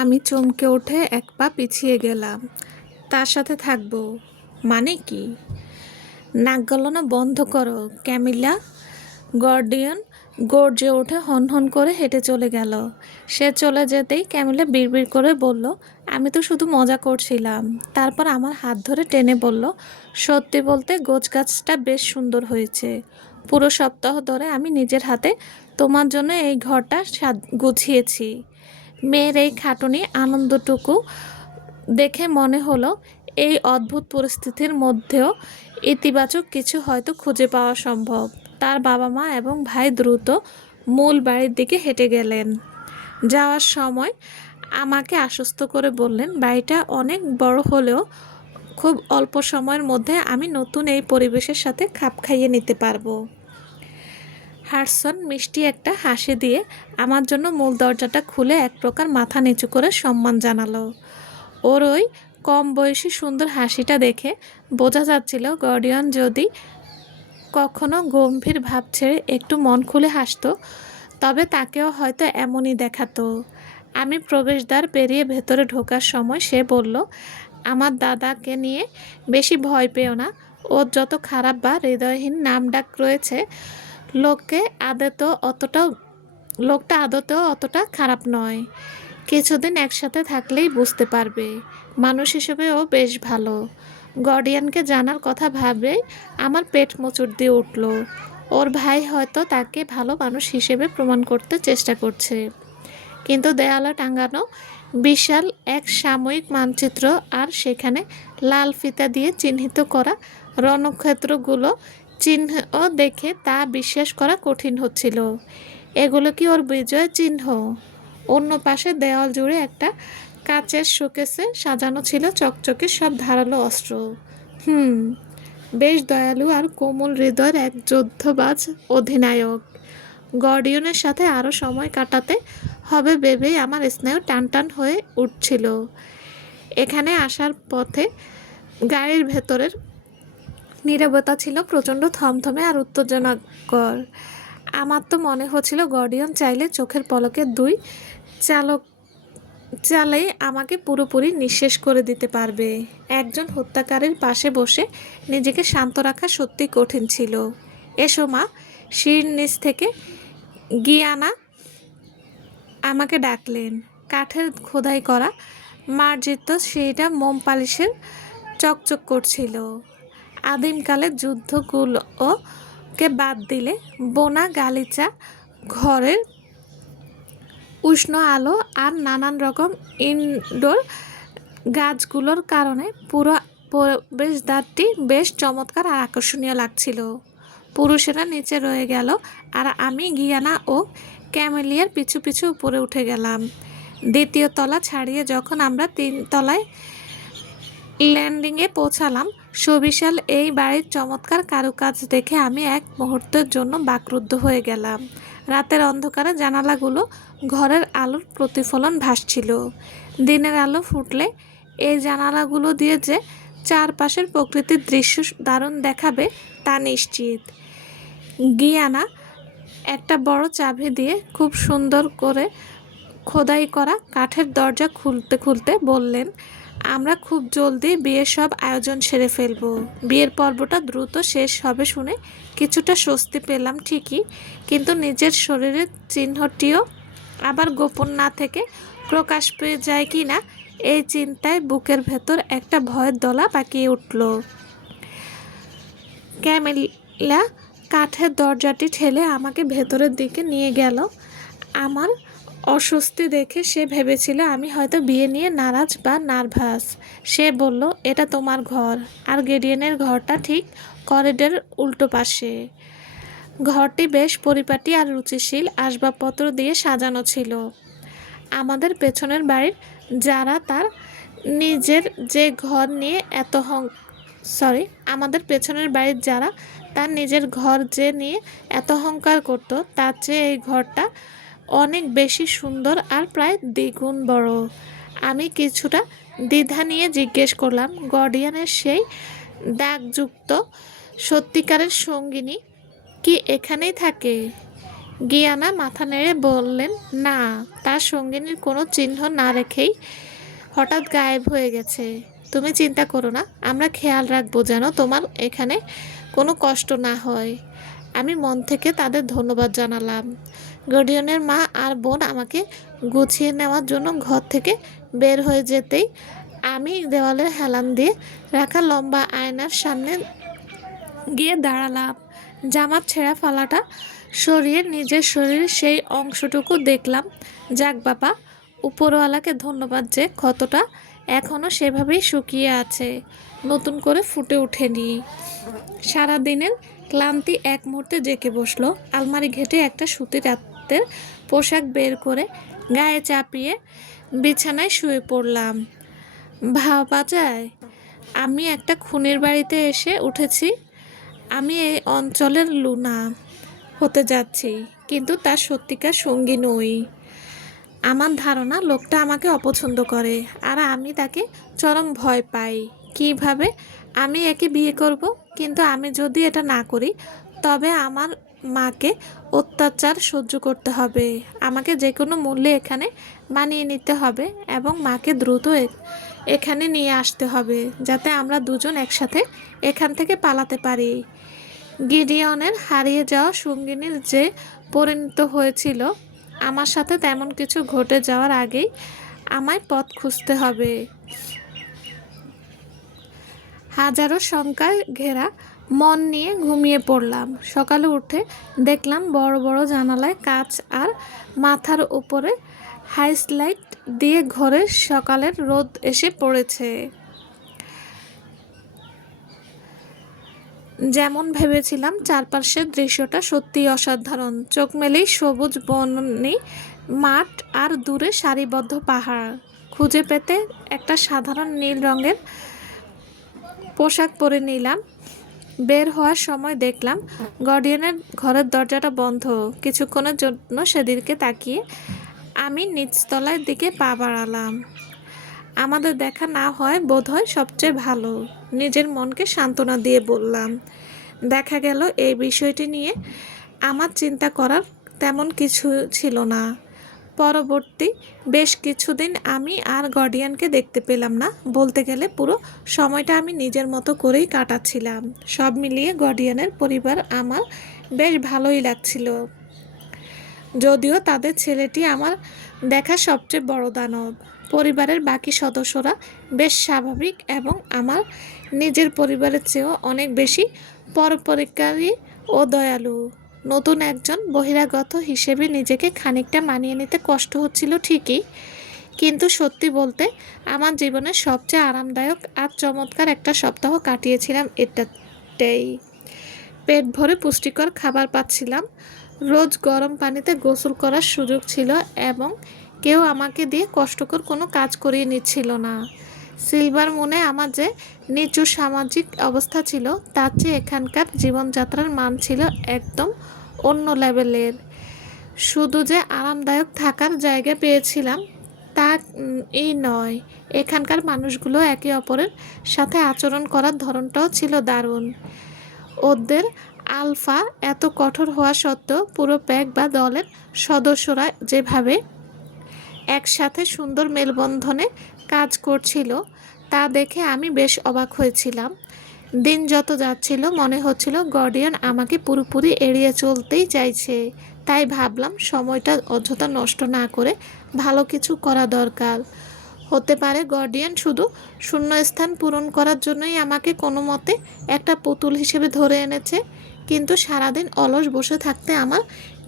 আমি চমকে উঠে এক পা পিছিয়ে গেলাম। তার সাথে থাকবো মানে কি? নাক গলানো বন্ধ করো ক্যামিলা। গর্ডিয়ান গর্জে উঠে হনহন করে হেঁটে চলে গেল। সে চলে যেতেই ক্যামিলা বিড়বিড় করে বলল, আমি তো শুধু মজা করছিলাম। তারপর আমার হাত ধরে টেনে বলল, সত্যি বলতে গোছগাছটা বেশ সুন্দর হয়েছে। পুরো সপ্তাহ ধরে আমি নিজের হাতে তোমার জন্য এই ঘরটা গুছিয়েছি। মেয়ের এই খাটুনি আনন্দটুকু দেখে মনে হলো এই অদ্ভুত পরিস্থিতির মধ্যেও ইতিবাচক কিছু হয়তো খুঁজে পাওয়া সম্ভব। তার বাবা মা এবং ভাই দ্রুত মূল বাড়ির দিকে হেঁটে গেলেন। যাওয়ার সময় আমাকে আশ্বস্ত করে বললেন, বাড়িটা অনেক বড় হলেও খুব অল্প সময়ের মধ্যে আমি নতুন এই পরিবেশের সাথে খাপ খাইয়ে নিতে পারবো। হাডসন মিষ্টি একটা হাসি দিয়ে আমার জন্য মূল দরজাটা খুলে এক প্রকার মাথা নিচু করে সম্মান জানালো। ওর ওই কম বয়সী সুন্দর হাসিটা দেখে বোঝা যাচ্ছিল গর্ডিয়ান যদি কখনো গম্ভীর ভাব ছেড়ে একটু মন খুলে হাসতো তবে তাকেও হয়তো এমনই দেখাতো। আমি প্রবেশদ্বার পেরিয়ে ভেতরে ঢোকার সময় সে বলল, আমার দাদাকে নিয়ে বেশি ভয় পেও না। ওর যত খারাপ বা হৃদয়হীন নামডাক রয়েছে লোকটা আদতেও অতটা খারাপ নয়। কিছুদিন একসাথে থাকলেই বুঝতে পারবে। মানুষ হিসেবে ও বেশ ভালো। গার্ডিয়ানকে জানার কথা ভাবে আমার পেট মোচড় দিয়ে উঠল। ওর ভাই হয়তো তাকে ভালো মানুষ হিসেবে প্রমাণ করতে চেষ্টা করছে, কিন্তু দেয়ালে টাঙানো বিশাল এক সাময়িক মানচিত্র আর সেখানে লাল ফিতা দিয়ে চিহ্নিত করা রণক্ষেত্রগুলো চিহ্ন দেখে তা বিশ্বাস করা কঠিন হচ্ছিল। এগুলো কি ওর বিজয়ের চিহ্ন? অন্য পাশে দেওয়াল জুড়ে একটা কাচের শোকেসে সাজানো ছিল চকচকে সব ধারালো অস্ত্র। বেশ দয়ালু আর কোমল হৃদয়ের এক যুদ্ধবাজ অধিনায়ক। গর্ডিয়নের সাথে আরও সময় কাটাতে হবে ভেবেই আমার স্নায়ু টানটান হয়ে উঠছিল। এখানে আসার পথে গাড়ির ভেতরের নীরবতা ছিল প্রচণ্ড থমথমে আর উত্তেজনাকর। আমার তো মনে হচ্ছিল গার্ডিয়ান চাইলে চোখের পলকে দুই চালেই আমাকে পুরোপুরি নিঃশেষ করে দিতে পারবে। একজন হত্যাকারীর পাশে বসে নিজেকে শান্ত রাখা সত্যি কঠিন ছিল। এসো মা। সিঁড়ির নিচ থেকে গিয়ানা আমাকে ডাকলেন। কাঠের খোদাই করা মার্জিত সিঁড়িটা মোম পালিশের চকচক করছিল। আদিমকালের যুদ্ধগুলোকে বাদ দিলে বোনা গালিচা, ঘরের উষ্ণ আলো আর নানান রকম ইনডোর গাছগুলোর কারণে পুরো প্রবেশদ্বারটি বেশ চমৎকার আর আকর্ষণীয় লাগছিল। পুরুষেরা নিচে রয়ে গেল আর আমি গিয়ানা ও ক্যামেলিয়ার পিছু পিছু উপরে উঠে গেলাম। দ্বিতীয় তলা ছাড়িয়ে যখন আমরা 3 তলায় ল্যান্ডিংয়ে পৌঁছালাম, সুবিশাল এই বাড়ির চমৎকার কারুকাজ দেখে আমি এক মুহূর্তের জন্য বাকরুদ্ধ হয়ে গেলাম। রাতের অন্ধকারে জানালাগুলো ঘরের আলোর প্রতিফলন ভাসছিল। দিনের আলো ফুটলে এই জানালাগুলো দিয়ে যে চারপাশের প্রকৃতির দৃশ্য দারুণ দেখাবে তা নিশ্চিত। গিয়ানা একটা বড় চাবি দিয়ে খুব সুন্দর করে খোদাই করা কাঠের দরজা খুলতে খুলতে বললেন, আমরা খুব জলদি বিয়ের সব আয়োজন সেরে ফেলব। বিয়ের পর্বটা দ্রুত শেষ হবে শুনে কিছুটা স্বস্তি পেলাম ঠিকই, কিন্তু নিজের শরীরের চিহ্নটিও আবার গোপন না থেকে প্রকাশ পেয়ে যায় কি না এই চিন্তায় বুকের ভেতর একটা ভয়ের দোলা পাকিয়ে উঠল। ক্যামেলিয়া কাঠের দরজাটি ঠেলে আমাকে ভেতরের দিকে নিয়ে গেল। আমার অস্বস্তি দেখে সে ভেবেছিল আমি হয়তো বিয়ে নিয়ে নারাজ বা নার্ভাস। সে বলল, এটা তোমার ঘর, আর গেডিয়ানের ঘরটা ঠিক করিডোরের উল্টো পাশে। ঘরটি বেশ পরিপাটি আর রুচিশীল আসবাবপত্র দিয়ে সাজানো ছিল। আমাদের পেছনের বাড়ির যারা তার নিজের যে ঘর নিয়ে এত অহংকার করত তার চেয়ে এই ঘরটা অনেক বেশি সুন্দর আর প্রায় দ্বিগুণ বড়। আমি কিছুটা দ্বিধা নিয়ে জিজ্ঞেস করলাম, গার্ডিয়ানের সেই দাগযুক্ত সত্যিকারের সঙ্গিনী কি এখানেই থাকে? গিয়ানা মাথা নেড়ে বললেন, না। তার সঙ্গিনীর কোনো চিহ্ন না রেখেই হঠাৎ গায়েব হয়ে গেছে। তুমি চিন্তা করো না, আমরা খেয়াল রাখবো যেন তোমার এখানে কোনো কষ্ট না হয়। আমি মন থেকে তাদের ধন্যবাদ জানালাম। গডিয়নের মা আর বোন আমাকে গুছিয়ে নেওয়ার জন্য ঘর থেকে বের হয়ে যেতেই আমি দেওয়ালের হেলান দিয়ে রাখা লম্বা আয়নার সামনে গিয়ে দাঁড়ালাম। জামার ছেঁড়া ফালাটা সরিয়ে নিজের শরীরের সেই অংশটুকু দেখলাম। যাক বাবা, উপরওয়ালাকে ধন্যবাদ যে ক্ষতটা এখনও সেভাবেই শুকিয়ে আছে, নতুন করে ফুটে ওঠেনি। সারাদিনের ক্লান্তি এক মুহূর্তে জেঁকে বসলো। আলমারি ঘেটে একটা সুতির রাতের পোশাক বের করে গায়ে চাপিয়ে বিছানায় শুয়ে পড়লাম। ভাবা যায় আমি একটা খুনির বাড়িতে এসে উঠেছি। আমি এই অঞ্চলের লুনা হতে যাচ্ছি, কিন্তু তার সত্যিকার সঙ্গী নই। আমার ধারণা লোকটা আমাকে অপছন্দ করে, আর আমি তাকে চরম ভয় পাই। কিভাবে আমি একে বিয়ে করব? কিন্তু আমি যদি এটা না করি তবে আমার মাকে অত্যাচার সহ্য করতে হবে। আমাকে যে কোনো মূল্যে এখানে মানিয়ে নিতে হবে এবং মাকে দ্রুত এখানে নিয়ে আসতে হবে, যাতে আমরা দুজন একসাথে এখান থেকে পালাতে পারি। গিডিয়নের হারিয়ে যাওয়া সঙ্গিনীর যে পরিণত হয়েছিল, আমার সাথে তেমন কিছু ঘটে যাওয়ার আগেই আমায় পথ খুঁজতে হবে। হাজারো শঙ্কায় ঘেরা মন নিয়ে ঘুমিয়ে পড়লাম। সকালে উঠে দেখলাম বড় বড় জানালায় কাচ আর মাথার উপরে হাইসলাইট দিয়ে ঘরে সকালের রোদ এসে পড়েছে। যেমন ভেবেছিলাম চারপাশের দৃশ্যটা সত্যিই অসাধারণ। চোখ মেলেই সবুজ বননি মাঠ আর দূরে সারিবদ্ধ পাহাড়। খুঁজে পেতে একটা সাধারণ নীল রঙের পোশাক পরে নিলাম। বের হওয়ার সময় দেখলাম গার্ডিয়ানের ঘরের দরজাটা বন্ধ। কিছুক্ষণের জন্য সেদিকে তাকিয়ে আমি নিচতলার দিকে পা বাড়ালাম। আমাদের দেখা না হয় বোধহয় সবচেয়ে ভালো, নিজের মনকে সান্ত্বনা দিয়ে বললাম। দেখা গেল এই বিষয়টি নিয়ে আমার চিন্তা করার তেমন কিছু ছিল না। পরবর্তী বেশ কিছুদিন আমি আর গার্ডিয়ানকে দেখতে পেলাম না। বলতে গেলে পুরো সময়টা আমি নিজের মতো করেই কাটাচ্ছিলাম। সব মিলিয়ে গার্ডিয়ানের পরিবার আমার বেশ ভালোই লাগছিল, যদিও তাদের ছেলেটি আমার দেখা সবচেয়ে বড় দানব। পরিবারের বাকি সদস্যরা বেশ স্বাভাবিক এবং আমার নিজের পরিবারের চেয়েও অনেক বেশি পরোপকারী ও দয়ালু। নতুন একজন বহিরাগত হিসেবে নিজেকে খানিকটা মানিয়ে নিতে কষ্ট হচ্ছিল ঠিকই, কিন্তু সত্যি বলতে আমার জীবনের সবচেয়ে আরামদায়ক আর চমৎকার একটা সপ্তাহ কাটিয়েছিলাম এটাতেই। পেট ভরে পুষ্টিকর খাবার পাচ্ছিলাম, রোজ গরম পানিতে গোসল করার সুযোগ ছিল এবং কেউ আমাকে দিয়ে কষ্টকর কোনো কাজ করিয়ে নিচ্ছিল না। সিলভার মুনে আমার যে নিচু সামাজিক অবস্থা ছিল, তার চেয়ে এখানকার জীবনযাত্রার মান ছিল একদম অন্য লেভেলের। শুধু যে আরামদায়ক থাকার জায়গা পেয়েছিলাম তা এই নয়, এখানকার মানুষগুলো একে অপরের সাথে আচরণ করার ধরনটাও ছিল দারুণ। ওদের আলফা এত কঠোর হওয়া সত্ত্বেও পুরো প্যাক বা দলের সদস্যরা যেভাবে একসাথে সুন্দর মেলবন্ধনে কাজ করছিল তা দেখে আমি বেশ অবাক হয়েছিলাম। দিন যত যাচ্ছিল মনে হচ্ছিল গার্ডিয়ান আমাকে পুরোপুরি এড়িয়ে চলতেই চাইছে। তাই ভাবলাম সময়টা অযথা নষ্ট না করে ভালো কিছু করা দরকার। হতে পারে গার্ডিয়ান শুধু শূন্যস্থান পূরণ করার জন্যই আমাকে কোনো মতে একটা পুতুল হিসেবে ধরে এনেছে, কিন্তু সারাদিন অলস বসে থাকতে আমার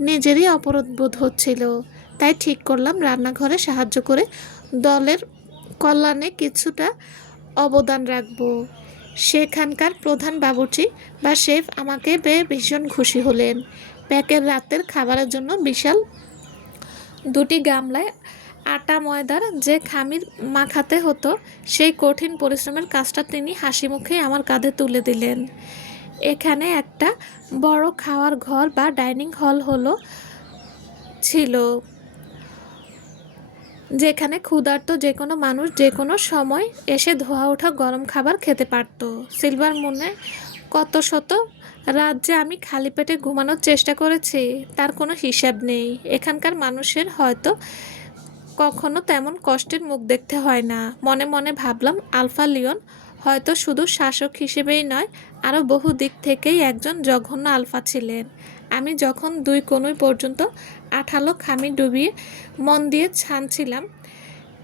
নিজেরই অপরাধ বোধ হচ্ছিল। তাই ঠিক করলাম রান্নাঘরে সাহায্য করে দলের কল্যাণে কিছুটা অবদান রাখব। সেখানকার প্রধান বাবুর্চি বা শেফ আমাকে পেয়ে ভীষণ খুশি হলেন। প্যাকের রাতের খাবারের জন্য বিশাল দুটি গামলায় আটা ময়দার যে খামির মাখাতে হতো, সেই কঠিন পরিশ্রমের কাজটা তিনি হাসি মুখে আমার কাঁধে তুলে দিলেন। এখানে একটা বড় খাওয়ার ঘর বা ডাইনিং হল ছিল, যেখানে ক্ষুধার্ত যে কোনো মানুষ যে কোনো সময় এসে ধোয়া ওঠা গরম খাবার খেতে পারত। সিলভার মুনে কত শত রাত যে আমি খালি পেটে ঘুমানোর চেষ্টা করেছি তার কোনো হিসাব নেই। এখানকার মানুষের হয়তো কখনো তেমন কষ্টের মুখ দেখতে হয় না। মনে মনে ভাবলাম আলফা লিওন হয়তো শুধু শাসক হিসেবেই নয়, আরও বহু দিক থেকেই একজন জঘন্য আলফা ছিলেন। আমি যখন দুই কনুই পর্যন্ত আঠালো খামি ডুবিয়ে মন দিয়ে ছানছিলাম,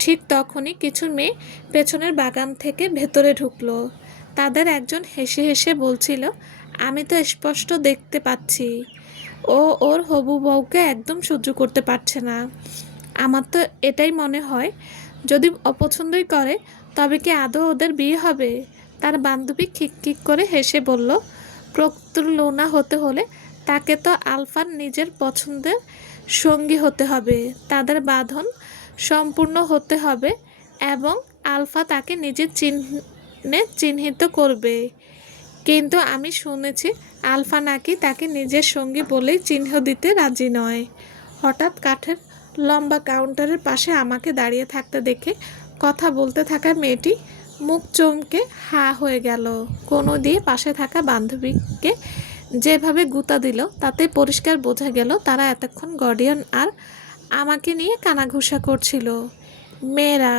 ঠিক তখনই কিছু মেয়ে পেছনের বাগান থেকে ভেতরে ঢুকলো। তাদের একজন হেসে হেসে বলছিল, আমি তো স্পষ্ট দেখতে পাচ্ছি ও ওর হবু বউকে একদম সহ্য করতে পারছে না। আমার তো এটাই মনে হয়, যদি অপছন্দই করে তবে কি আদৌ ওদের বিয়ে হবে? তার বান্ধবী খিকখিক করে হেসে বলল, প্রকৃত লোনা হতে হলে তাকে তো আলফার নিজের পছন্দের সঙ্গী হতে হবে, তাদের বাঁধন সম্পূর্ণ হতে হবে এবং আলফা তাকে নিজের চিহ্নে চিহ্নিত করবে। কিন্তু আমি শুনেছি আলফা নাকি তাকে নিজের সঙ্গী বলেই চিহ্ন দিতে রাজি নয়। হঠাৎ কাঠের লম্বা কাউন্টারের পাশে আমাকে দাঁড়িয়ে থাকতে দেখে কথা বলতে থাকা মেয়েটি মুখ চমকে হা হয়ে গেল। কোনো দিয়ে পাশে থাকা বান্ধবীকে যেভাবে গুঁতা দিল তাতে পরিষ্কার বোঝা গেল তারা এতক্ষণ গর্ডিয়ান আর আমাকে নিয়ে কানাঘুষা করছিল। মেয়েরা,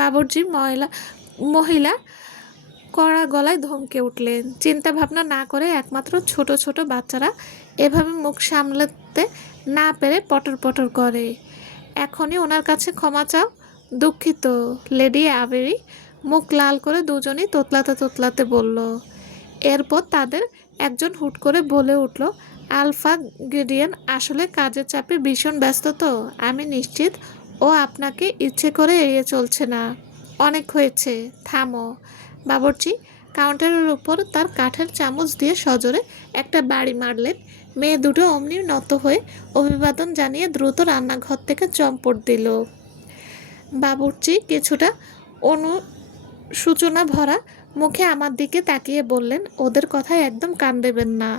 বাবুর্চি মহিলা কড়া গলায় ধমকে উঠলেন। চিন্তা ভাবনা না করে একমাত্র ছোট ছোট বাচ্চারা এভাবে মুখ সামলাতে না পেরে পটর পটর করে। এখনই ওনার কাছে ক্ষমা চাও। দুঃখিত। লেডি আবেরি মুখ লাল করে দুজনেই তোতলাতে তোতলাতে বলল। এরপর তাদের একজন হুট করে বলে উঠল, আলফা গিডিয়ান আসলে কাজের চাপে ভীষণ ব্যস্ত, তো আমি নিশ্চিত ও আপনাকে ইচ্ছে করে এড়িয়ে চলছে না। অনেক হয়েছে, থামো। বাবুর্চি কাউন্টারের উপর তার কাঠের চামচ দিয়ে সজোরে একটা বাড়ি মারলেন। মেয়ে দুটো অমনি নত হয়ে অভিবাদন জানিয়ে দ্রুত রান্নাঘর থেকে চম্পট দিল। বাবুর্চি কিছুটা অনুশোচনা ভরা মুখে আমার দিকে তাকিয়ে বললেন, ওদের কথায় একদম কান দেবেন না।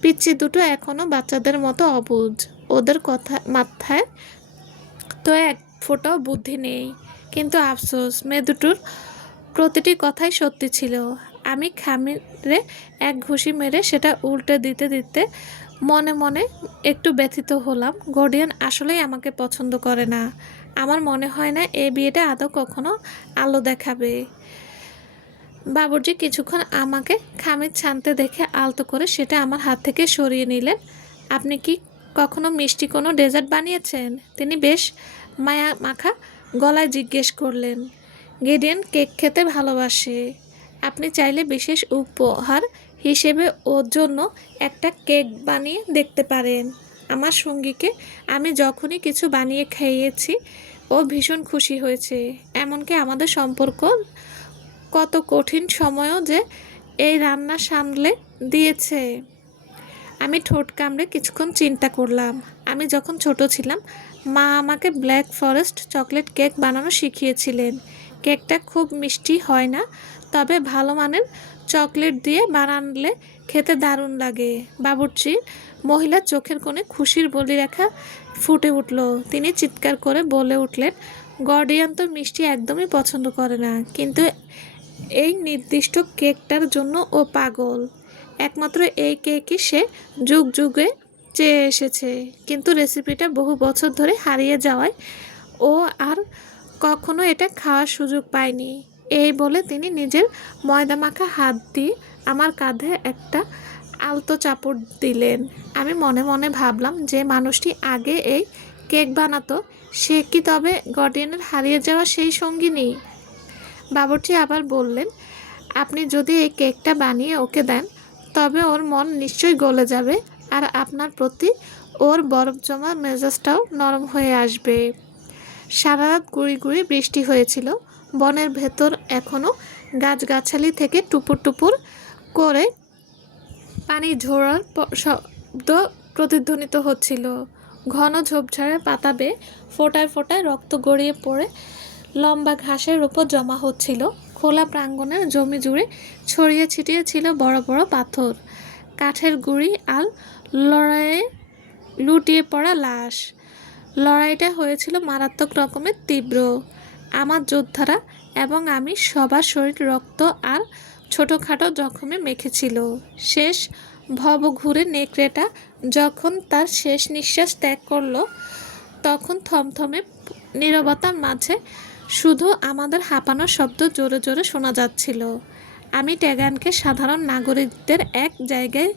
পিচ্চি দুটো এখনও বাচ্চাদের মতো অবুঝ। ওদের কথা মাথায় তো এক ফোঁটাও বুদ্ধি নেই। কিন্তু আফসোস, মেয়ে দুটোর প্রতিটি কথাই সত্যি ছিল। আমি খামিরে এক ঘুষি মেরে সেটা উল্টে দিতে দিতে মনে মনে একটু ব্যথিত হলাম। গার্ডিয়ান আসলেই আমাকে পছন্দ করে না। আমার মনে হয় না এই বিয়েটা আদৌ কখনো আলো দেখাবে। বাবুর্চি কিছুক্ষণ আমাকে খামির ছানতে দেখে আলতো করে সেটা আমার হাত থেকে সরিয়ে নিলেন। আপনি কি কখনো মিষ্টি কোনো ডেজার্ট বানিয়েছেন? তিনি বেশ মায়া মাখা গলায় জিজ্ঞেস করলেন। গিডিয়ান কেক খেতে ভালোবাসে। আপনি চাইলে বিশেষ উপহার হিসেবে ওর জন্য একটা কেক বানিয়ে দেখতে পারেন। আমার সঙ্গীকে আমি যখনই কিছু বানিয়ে খাইয়েছি ও ভীষণ খুশি হয়েছে। এমনকি আমাদের সম্পর্ক কত কঠিন সময়ও যে এই রান্না সামলে দিয়েছে। আমি ঠোঁট কামড়ে কিছুক্ষণ চিন্তা করলাম। আমি যখন ছোট ছিলাম মা আমাকে ব্ল্যাক ফরেস্ট চকলেট কেক বানানো শিখিয়েছিলেন। কেকটা খুব মিষ্টি হয় না, তবে ভালো মানের চকলেট দিয়ে বানালে খেতে দারুণ লাগে। বাবুর্চি মহিলার চোখের কোণে খুশির বলিরেখা ফুটে উঠল। তিনি চিৎকার করে বলে উঠলেন, গার্ডিয়ান তো মিষ্টি একদমই পছন্দ করে না, কিন্তু এই নির্দিষ্ট কেকটার জন্য ও পাগল। একমাত্র এই কেকই সে যুগ যুগে চেয়ে এসেছে, কিন্তু রেসিপিটা বহু বছর ধরে হারিয়ে যাওয়ায় ও আর কখনো এটা খাওয়ার সুযোগ পায়নি। এই বলে তিনি নিজের ময়দা মাখা হাত দিয়ে আমার কাঁধে একটা আলতো চাপড় দিলেন। আমি মনে মনে ভাবলাম, যে মানুষটি আগে এই কেক বানাতো সে কি তবে গার্ডিয়ানের হারিয়ে যাওয়া সেই সঙ্গিনী? বাবুর্চি আবার বললেন, আপনি যদি এই কেকটা বানিয়ে ওকে দেন তবে ওর মন নিশ্চয়ই গলে যাবে, আর আপনার প্রতি ওর বরফ জমা মেজাজটাও নরম হয়ে আসবে। সারা রাত গুঁড়ি গুঁড়ি বৃষ্টি হয়েছিল। বনের ভেতর এখনও গাছগাছালি থেকে টুপুর টুপুর করে পানি ঝরার শব্দ প্রতিধ্বনিত হচ্ছিল। ঘন ঝোপঝাড়ের পাতা বেয়ে ফোঁটায় ফোঁটায় রক্ত গড়িয়ে পড়ে লম্বা ঘাসের উপর জমা হচ্ছিল। খোলা প্রাঙ্গণের জমি জুড়ে ছড়িয়ে ছিটিয়ে ছিল বড় বড় পাথর, কাঠের গুঁড়ি আর লড়াইয়ে লুটিয়ে পড়া লাশ। লড়াইটা হয়েছিল মারাত্মক রকমের তীব্র। আমার যোদ্ধারা এবং আমি সবার শরীর রক্ত আর ছোটোখাটো জখমে মেখেছিল। শেষ ভবঘুরে নেকড়েটা যখন তার শেষ নিঃশ্বাস ত্যাগ করলো, তখন থমথমে নীরবতার মাঝে শুধু আমাদের হাঁপানোর শব্দ জোরে জোরে শোনা যাচ্ছিল। আমি ট্যাগানকে সাধারণ নাগরিকদের এক জায়গায়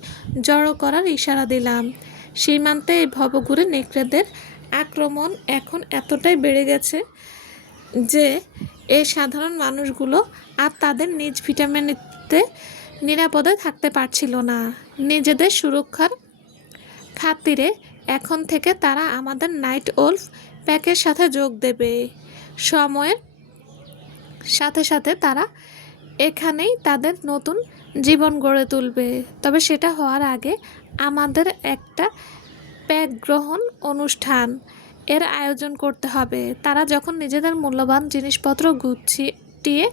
জড়ো করার ইশারা দিলাম। সীমান্তে এই ভবঘুরে নেকড়েদের আক্রমণ এখন এতটাই বেড়ে গেছে যে এই সাধারণ মানুষগুলো আর তাদের নিজ ভিটামিনতে নিরাপদে থাকতে পারছিল না। নিজেদের সুরক্ষার খাতিরে এখন থেকে তারা আমাদের নাইট ওলফ প্যাকের সাথে যোগ দেবে। সময়ের সাথে সাথে তারা এখানেই তাদের নতুন জীবন গড়ে তুলবে। তবে সেটা হওয়ার আগে আমাদের একটা প্যাক গ্রহণ অনুষ্ঠান এর আয়োজন করতে হবে। তারা যখন নিজেদের মূল্যবান জিনিসপত্র গুছিয়ে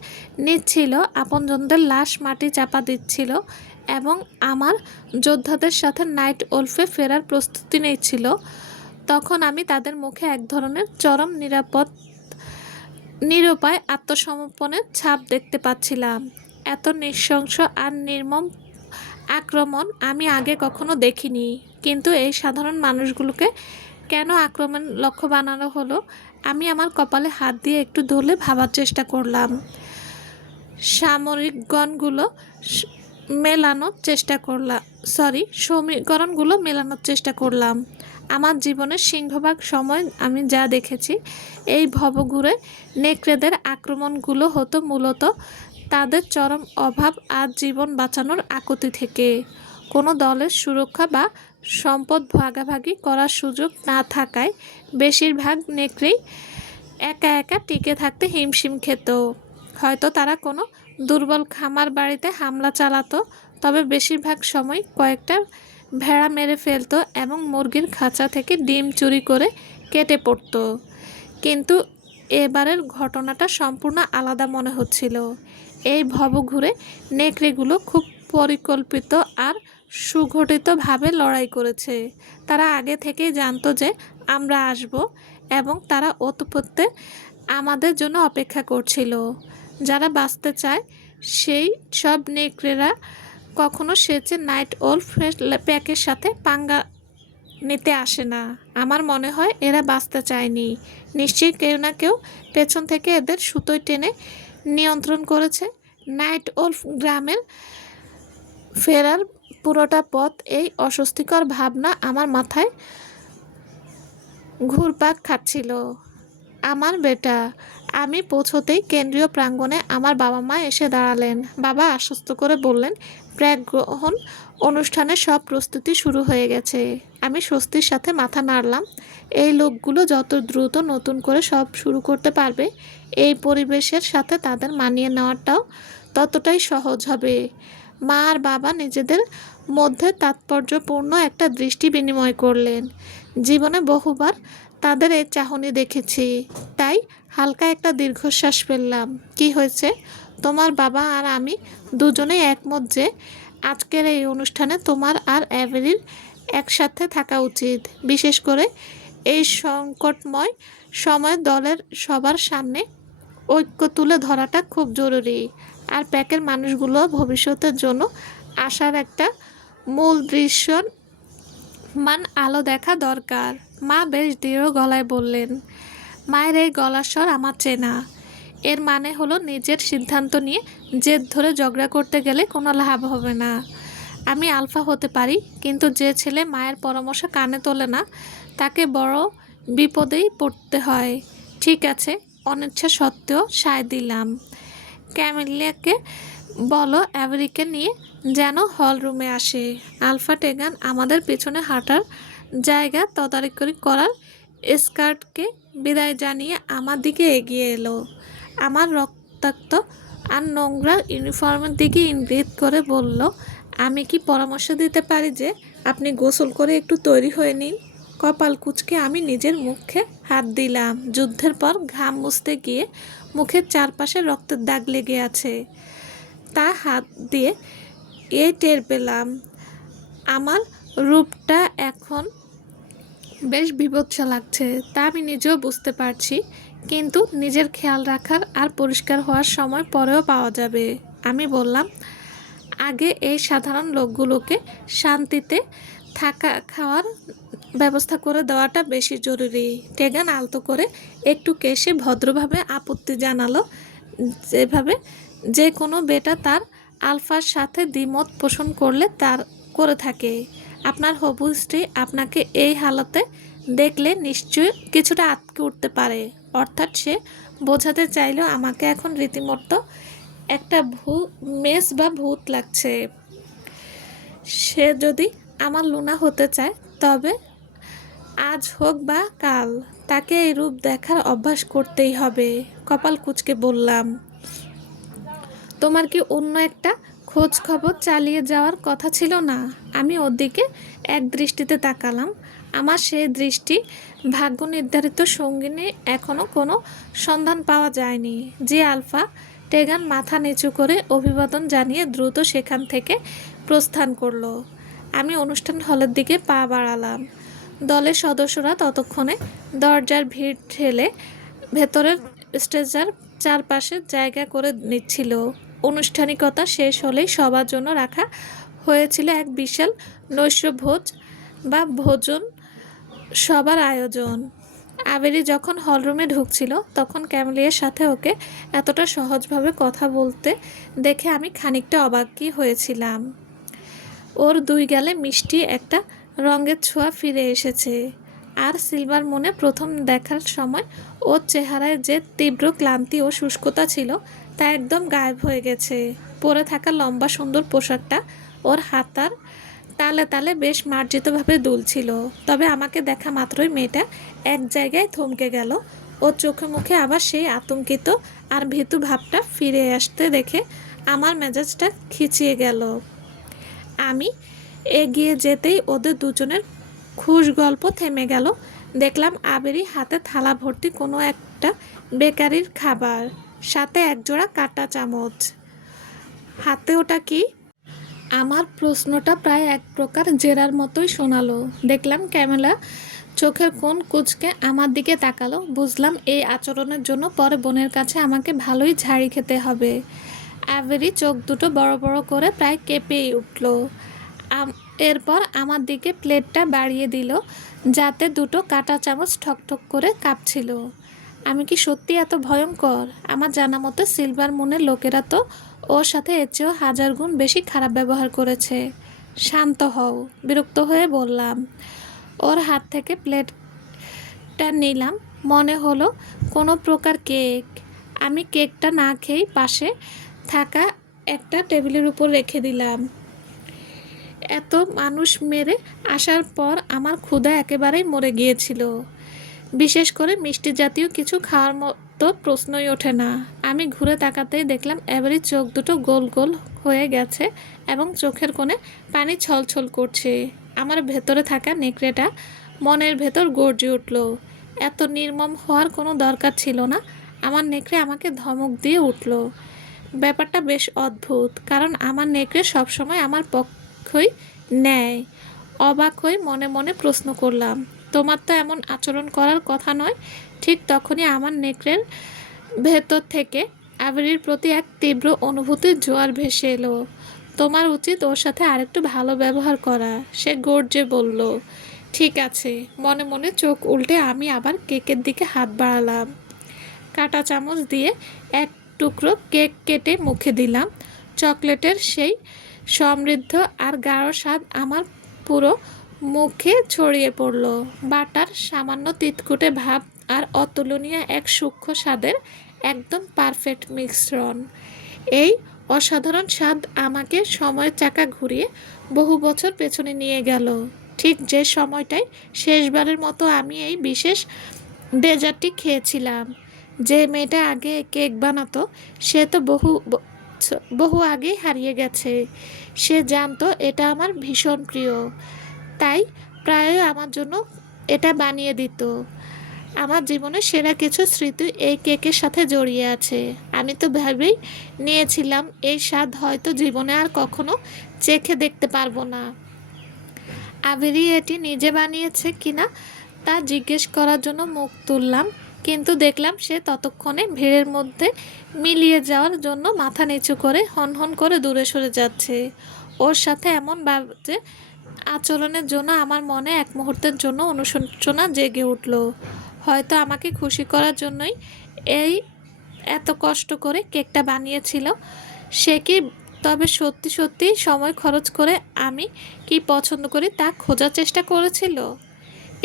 নিচ্ছিল, আপনজনদের লাশ মাটি চাপা দিচ্ছিল এবং আমার যোদ্ধাদের সাথে নাইট ওলফে ফেরার প্রস্তুতি নিচ্ছিল, তখন আমি তাদের মুখে এক ধরনের চরম নিরুপায় আত্মসমর্পণের ছাপ দেখতে পাচ্ছিলাম। এত নৃশংস আর নির্মম আক্রমণ আমি আগে কখনো দেখিনি। কিন্তু এই সাধারণ মানুষগুলোকে কেন আক্রমণ লক্ষ্য বানানো হলো? আমি আমার কপালে হাত দিয়ে একটু ধরে ভাবার চেষ্টা করলাম। সমীকরণগুলো মেলানোর চেষ্টা করলাম। আমার জীবনের সিংহভাগ সময় আমি যা দেখেছি, এই ভবঘুরে নেকড়েদের আক্রমণগুলো হতো মূলত তাদের চরম অভাব আর জীবন বাঁচানোর আকুতি থেকে। কোনো দলের সুরক্ষা বা সম্পদ ভাগাভাগি করার সুযোগ না থাকায় বেশিরভাগ নেকড়েই একা একা টিকে থাকতে হিমশিম খেত। হয়তো তারা কোনো দুর্বল খামার বাড়িতে হামলা চালাতো, তবে বেশিরভাগ সময় কয়েকটা ভেড়া মেরে ফেলতো এবং মুরগির খাঁচা থেকে ডিম চুরি করে কেটে পড়তো। কিন্তু এবারের ঘটনাটা সম্পূর্ণ আলাদা মনে হচ্ছিল। এই ভবঘুরে নেকড়েগুলো খুব পরিকল্পিত আর সুগঠিতভাবে লড়াই করেছে। তারা আগে থেকেই জানতো যে আমরা আসব এবং তারা ওতপ্রোতে আমাদের জন্য অপেক্ষা করছিল। যারা বাঁচতে চায় সেই সব নেকড়েরা কখনো সেচে নাইট ওলফ প্যাকের সাথে পাঙ্গা নিতে আসে না। আমার মনে হয় এরা বাঁচতে চায়নি। নিশ্চয়ই কেউ না কেউ পেছন থেকে এদের সুতোয় টেনে নিয়ন্ত্রণ করেছে। নাইট ওলফ গ্রামের ফেরার পুরোটা পথ এই অস্বস্তিকর ভাবনা আমার মাথায় ঘুরপাক খাচ্ছিল। আমার বেটা। আমি পৌঁছতেই কেন্দ্রীয় প্রাঙ্গণে আমার বাবা মা এসে দাঁড়ালেন। বাবা আশ্বস্ত করে বললেন, প্যাক গ্রহণ অনুষ্ঠানের সব প্রস্তুতি শুরু হয়ে গেছে। আমি স্বস্তির সাথে মাথা নাড়লাম। এই লোকগুলো যত দ্রুত নতুন করে সব শুরু করতে পারবে, এই পরিবেশের সাথে তাদের মানিয়ে নেওয়াটাও ততটাই সহজ হবে। মা আর বাবা নিজেদের মধ্যে তাৎপর্যপূর্ণ একটা দৃষ্টি বিনিময় করলেন। জীবনে বহুবার তাদের এই চাহনি দেখেছি, তাই হালকা একটা দীর্ঘশ্বাস ফেললাম। কি হয়েছে? তোমার বাবা আর আমি দুজনেই একমত যে আজকের এই অনুষ্ঠানে তোমার আর অ্যাভেরির একসাথে থাকা উচিত। বিশেষ করে এই সংকটময় সময়ে দলের সবার সামনে ঐক্য তুলে ধরাটা খুব জরুরি। আর প্যাকের মানুষগুলো ভবিষ্যতের জন্য আসার একটা মূল দৃশ্যমান আলো দেখা দরকার। মা বেশ দৃঢ় গলায় বললেন। মায়ের এই গলার স্বর আমার চেনা। এর মানে হলো নিজের সিদ্ধান্ত নিয়ে জেদ ধরে ঝগড়া করতে গেলে কোনো লাভ হবে না। আমি আলফা হতে পারি, কিন্তু যে ছেলে মায়ের পরামর্শ কানে তোলে না, তাকে বড় বিপদেই পড়তে হয়। ঠিক আছে, অনিচ্ছা সত্ত্বেও সায় দিলাম। ক্যামিলিয়াকে বলো অ্যাভেরিকে নিয়ে যেন হল রুমে আসে। আলফা টেগান আমাদের পেছনে হাঁটার জায়গা তদারকি করার স্কার্টকে বিদায় জানিয়ে আমার দিকে এগিয়ে এলো। আমার রক্তাক্ত আর নোংরা ইউনিফর্মের দিকে ইঙ্গিত করে বলল, আমি কি পরামর্শ দিতে পারি যে আপনি গোসল করে একটু তৈরি হয়ে নিন? কপাল কুঁচকে আমি নিজের মুখে হাত দিলাম। যুদ্ধের পর ঘাম মুছতে গিয়ে মুখের চারপাশে রক্তের দাগ লেগে আছে, তা হাত দিয়ে এই টের পেলাম। আমার রূপটা এখন বেশ বীভৎস লাগছে, তা আমি নিজেও বুঝতে পারছি, কিন্তু নিজের খেয়াল রাখার আর পরিষ্কার হওয়ার সময় পরেও পাওয়া যাবে। আমি বললাম, আগে এই সাধারণ লোকগুলোকে শান্তিতে খাওয়ার ব্যবস্থা করে দেওয়াটা বেশি জরুরি। টেগান আলতো করে একটু কেশে ভদ্রভাবে আপত্তি জানালো, যেভাবে যে কোনো বেটা তার আলফার সাথে দ্বিমত পোষণ করলে তার করে থাকে। আপনার হবু স্ত্রী আপনাকে এই হালতে দেখলে নিশ্চয়ই কিছুটা আটকে উঠতে পারে। অর্থাৎ সে বোঝাতে চাইলেও আমাকে এখন রীতিমতো একটা মেস বা ভূত লাগছে। সে যদি আমার লুনা হতে চায় তবে আজ হোক বা কাল তাকে এই রূপ দেখার অভ্যাস করতেই হবে। কপাল কুঁচকে বললাম, তোমার কি অন্য একটা খোঁজ খবর চালিয়ে যাওয়ার কথা ছিল না? আমি ওর দিকে এক দৃষ্টিতে তাকালাম। আমার সেই দৃষ্টি ভাগ্য নির্ধারিত সঙ্গিনী এখনও কোনো সন্ধান পাওয়া যায়নি। যে আলফা। টেগান মাথা নিচু করে অভিবাদন জানিয়ে দ্রুত সেখান থেকে প্রস্থান করলো। আমি অনুষ্ঠান হলের দিকে পা বাড়ালাম। দলের সদস্যরা ততক্ষণে দরজার ভিড় ঠেলে ভেতরের স্টেজের চারপাশে জায়গা করে নিচ্ছিল। আনুষ্ঠানিকতা শেষ হলেই সবার জন্য রাখা হয়েছিল এক বিশাল নৈশভোজ বা ভোজন সবার আয়োজন। আবেরি যখন হলরুমে ঢুকছিল তখন ক্যামেলিয়ার সাথে ওকে এতটা সহজভাবে কথা বলতে দেখে আমি খানিকটা অবাকই হয়েছিলাম। ওর দুই গালে মিষ্টি একটা রঙের ছোঁয়া ফিরে এসেছে। আর সিলভার মনে প্রথম দেখার সময় ওর চেহারায় যে তীব্র ক্লান্তি ও শুষ্কতা ছিল তা একদম গায়েব হয়ে গেছে। পরে থাকা লম্বা সুন্দর পোশাকটা ওর হাতার তালে তালে বেশ মার্জিতভাবে দুলছিল। তবে আমাকে দেখা মাত্রই মেয়েটা এক জায়গায় থমকে গেল। ওর চোখে মুখে আবার সেই আতঙ্কিত আর ভীতু ভাবটা ফিরে আসতে দেখে আমার মেজাজটা খিচিয়ে গেল। আমি এগিয়ে যেতেই ওদের দুজনের খুশ গল্প থেমে গেল। দেখলাম আবেরি হাতে থালা ভর্তি কোনো একটা বেকারির খাবার, সাথে একজোড়া কাঁটা চামচ। হাতে ওটা কি? আমার প্রশ্নটা প্রায় এক প্রকার জেরার মতোই শোনালো। দেখলাম ক্যামেলা চোখের কোণ কুঁচকে আমার দিকে তাকালো। বুঝলাম এই আচরণের জন্য পরে বোনের কাছে আমাকে ভালোই ঝাড়ি খেতে হবে। আবেরি চোখ দুটো বড় বড় করে প্রায় কেঁপেই উঠল। এরপর আমার দিকে প্লেটটা বাড়িয়ে দিল, যাতে দুটো কাঁটা চামচ ঠকঠক করে কাঁপছিল। আমি কি সত্যি এত ভয়ঙ্কর? আমার জানা মতো সিলভার মুনের লোকেরা তো ওর সাথে এর চেয়েও 1000 গুণ বেশি খারাপ ব্যবহার করেছে। শান্ত হও, বিরক্ত হয়ে বললাম। ওর হাত থেকে প্লেটটা নিলাম, মনে হলো কোনো প্রকার কেক। আমি কেকটা না খেয়েই পাশে থাকা একটা টেবিলের উপর রেখে দিলাম। এত মানুষ মেরে আসার পর আমার ক্ষুধা একেবারেই মরে গিয়েছিল। বিশেষ করে মিষ্টি জাতীয় কিছু খাওয়ার মতো প্রশ্নই ওঠে না। আমি ঘুরে তাকাতেই দেখলাম এবারই চোখ দুটো গোল গোল হয়ে গেছে এবং চোখের কোণে পানি ছলছল করছে। আমার ভেতরে থাকা নেকড়েটা মনের ভেতর গর্জে উঠল। এত নির্মম হওয়ার কোনো দরকার ছিল না। আমার নেকড়ে আমাকে ধমক দিয়ে উঠল। ব্যাপারটা বেশ অদ্ভুত, কারণ আমার নেকড়ে সবসময় আমার পক্ষই নেয়। অবাক হয়ে মনে মনে প্রশ্ন করলাম, তোমার তো এমন আচরণ করার কথা নয়। ঠিক তখনই আমার নেকড়ের ভেতর থেকে আবেরির প্রতি এক তীব্র অনুভূতির জোয়ার ভেসে এলো। তোমার উচিত ওর সাথে আরেকটু ভালো ব্যবহার করা, সে গর্জে বলল। ঠিক আছে। মনে মনে চোখ উল্টে আমি আবার কেকের দিকে হাত বাড়ালাম। কাঁটা চামচ দিয়ে এক টুকরো কেক কেটে মুখে দিলাম। চকলেটের সেই সমৃদ্ধ আর গাঢ় স্বাদ আমার পুরো মুখে ছড়িয়ে পড়ল। বাটার সামান্য তিতকুটে ভাব আর অতুলনীয় এক সূক্ষ্ম স্বাদের একদম পারফেক্ট মিশ্রণ। এই অসাধারণ স্বাদ আমাকে সময়ের চাকা ঘুরিয়ে বহু বছর পেছনে নিয়ে গেল। ঠিক যে সময়টায় শেষবারের মতো আমি এই বিশেষ ডেজার্টটি খেয়েছিলাম। যে মেয়েটা আগে কেক বানাতো সে তো বহু আগেই হারিয়ে গেছে। সে জানতো এটা আমার ভীষণ প্রিয়, তাই প্রায়ই আমার জন্য এটা বানিয়ে দিত। আমার জীবনের সেরা কিছু স্মৃতি এই কেকের সাথে জড়িয়ে আছে। আমি তো ভেবেই নিয়েছিলাম এই স্বাদ হয়তো জীবনে আর কখনো চেখে দেখতে পারবো না। আবেরি এটি নিজে বানিয়েছে কিনা তা জিজ্ঞেস করার জন্য মুখ তুললাম। কিন্তু দেখলাম সে ততক্ষণে ভিড়ের মধ্যে মিলিয়ে যাওয়ার জন্য মাথা নিচু করে হনহন করে দূরে সরে যাচ্ছে। ওর সাথে এমন বাজে আচরণের জন্য আমার মনে এক মুহূর্তের জন্য অনুশোচনা জেগে উঠল। হয়তো আমাকে খুশি করার জন্যই এই এত কষ্ট করে কেকটা বানিয়েছিল। সে কি তবে সত্যি সত্যি সময় খরচ করে আমি কি পছন্দ করি তা খোঁজার চেষ্টা করেছিল?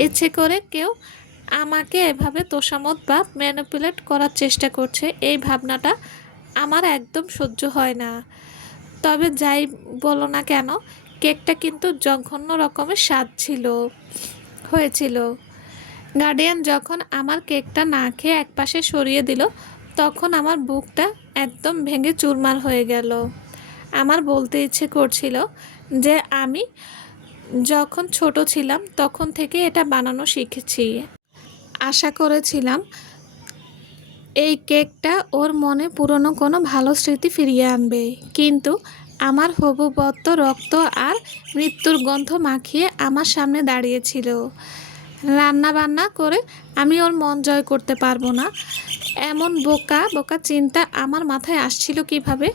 ইচ্ছে করে কেউ আমাকে এভাবে তোষামোদ বা ম্যানিপুলেট করার চেষ্টা করছে, এই ভাবনাটা আমার একদম সহ্য হয় না। তবে যাই বলো না কেন, কেকটা কিন্তু জঘন্য রকমের স্বাদ হয়েছিল। গার্ডিয়ান যখন আমার কেকটা না খেয়ে একপাশে সরিয়ে দিল, তখন আমার বুকটা একদম ভেঙে চুরমার হয়ে গেল। আমার বলতে ইচ্ছে করছিল যে আমি যখন ছোট ছিলাম তখন থেকে এটা বানানো শিখেছি। আশা করেছিলাম এই কেকটা ওর মনে পুরনো কোনো ভালো স্মৃতি ফিরিয়ে আনবে, কিন্তু আমার হবু বত্ত রক্ত আর মৃত্যুর গন্ধ মাখিয়ে আমার সামনে দাঁড়িয়েছিল। রান্না বান্না করে আমি ওর মন জয় করতে পারবো না, এমন বোকা বোকা চিন্তা আমার মাথায় আসছিল কিভাবে?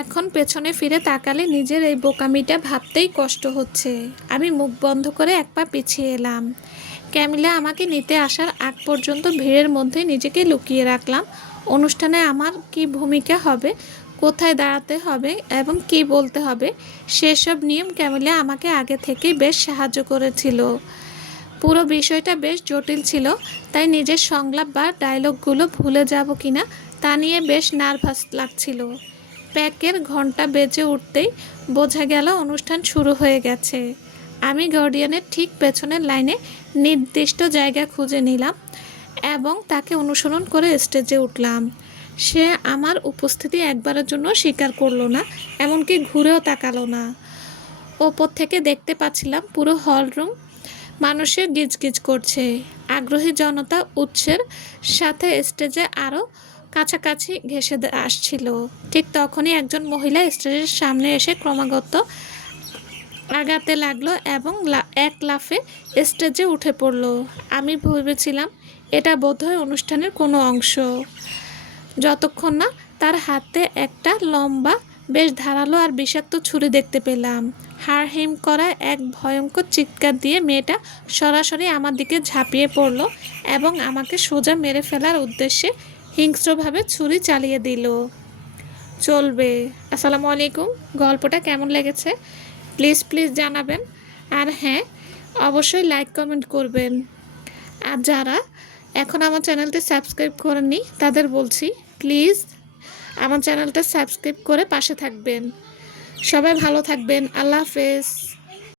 এখন পেছনে ফিরে তাকালে নিজের এই বোকামিটা ভাবতেই কষ্ট হচ্ছে। আমি মুখ বন্ধ করে এক পা পিছিয়ে এলাম। ক্যামিলা আমাকে নিতে আসার আগ পর্যন্ত ভিড়ের মধ্যে নিজেকে লুকিয়ে রাখলাম। অনুষ্ঠানে আমার কি ভূমিকা হবে, কোথায় দাঁড়াতে হবে এবং কি বলতে হবে, সেসব নিয়ম ক্যামিলা আমাকে আগে থেকেই বেশ সাহায্য করেছিল। পুরো বিষয়টা বেশ জটিল ছিল, তাই নিজের সংলাপ বা ডায়লগগুলো ভুলে যাব কিনা তা নিয়ে বেশ নার্ভাস লাগছিল। প্যাকের ঘন্টা বেজে উঠতেই বোঝা গেল অনুষ্ঠান শুরু হয়ে গেছে। আমি গার্ডিয়ানের ঠিক পেছনের লাইনে নির্দিষ্ট জায়গা খুঁজে নিলাম এবং তাকে অনুসরণ করে স্টেজে উঠলাম। সে আমার উপস্থিতি একবারের জন্য স্বীকার করলো না, এমনকি ঘুরেও তাকালো না। ওপর থেকে দেখতে পাচ্ছিলাম পুরো হলরুম মানুষের গিজগিজ করছে। আগ্রহী জনতা উৎসের সাথে স্টেজে আরও কাছাকাছি ঘেঁষে আসছিল। ঠিক তখনই একজন মহিলা স্টেজের সামনে এসে ক্রমাগত আগাতে লাগলো এবং এক লাফে স্টেজে উঠে পড়লো। আমি ভেবেছিলাম এটা বোধহয় অনুষ্ঠানের কোনো অংশ, যতক্ষণ না তার হাতে একটা লম্বা বেশ ধারালো আর বিষাক্ত ছুরি দেখতে পেলাম। হাড় হিম করা এক ভয়ঙ্কর চিৎকার দিয়ে মেয়েটা সরাসরি আমার দিকে ঝাঁপিয়ে পড়ল এবং আমাকে সোজা মেরে ফেলার উদ্দেশ্যে হিংস্রভাবে ছুরি চালিয়ে দিল। চলবে। আসসালামু আলাইকুম। গল্পটা কেমন লেগেছে প্লিজ প্লিজ জানাবেন, আর হ্যাঁ, অবশ্যই লাইক কমেন্ট করবেন। আর যারা এখন আমার চ্যানেলটি সাবস্ক্রাইব করেননি তাদের বলছি প্লিজ আমার চ্যানেলটা সাবস্ক্রাইব করে পাশে থাকবেন। সবাই ভালো থাকবেন। আল্লাহ হাফেজ।